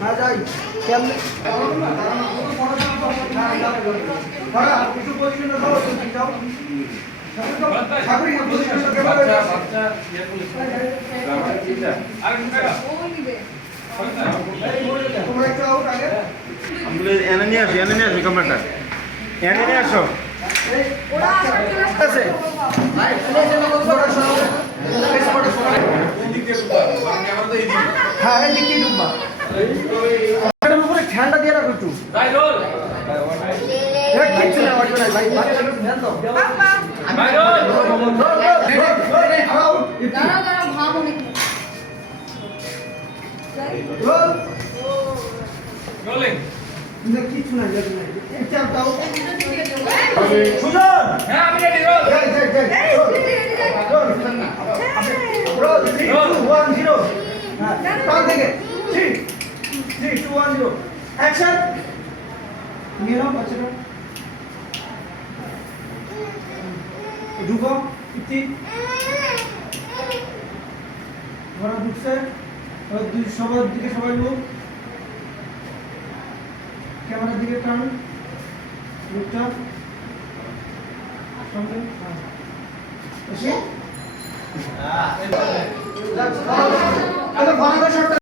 না যাই কেমনে কিছু পজিশন দাও যাও ঠাকুরের পজিশন দাও বাচ্চা ইয়ে করেছে আর তোমরা একটু আউট আগে আমরা এনে নিয়ে আসি ক্যামেরাটা এনে নিয়ে আসো ওরা আছে ভাই হ্যাঁ এই দিকে ঢুকবা এটার উপরে ঠান্ডা দিয়ে রাখো একটু ভাই রোল কিছু না আসবে না ভাই ভাই ধ্যান দাও ভাই রোল দাঁড়াও দাঁড়াও ভাবো নাকি রোলিং কিছু না এটা দাও সুজন হ্যাঁ আমি রেডি রোল রোল 3 2 1 0 হ্যাঁ থেকে 3 2 1 0 অ্যাকশন নিয়ে নাও বাচ্চাটা ঢুকো ইতি ঘরে ঢুকছে দুই সবার দিকে সবাই লোক ক্যামেরার দিকে টান লুকটা সঙ্গে এসে